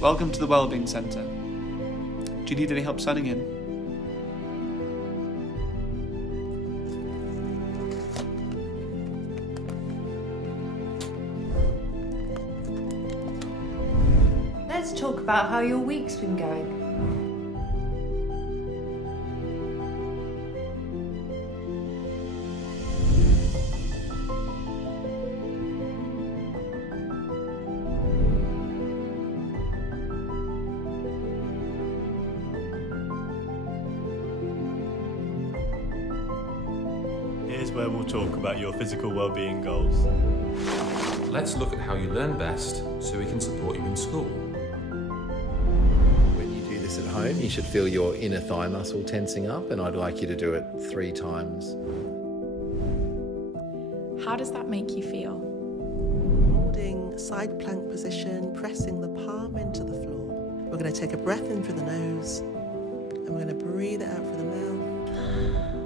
Welcome to the Wellbeing Centre. Do you need any help signing in? Let's talk about how your week's been going. Here's where we'll talk about your physical well-being goals. Let's look at how you learn best so we can support you in school. When you do this at home, you should feel your inner thigh muscle tensing up, and I'd like you to do it 3 times. How does that make you feel? Holding side plank position, pressing the palm into the floor. We're going to take a breath in through the nose, and we're going to breathe it out through the mouth.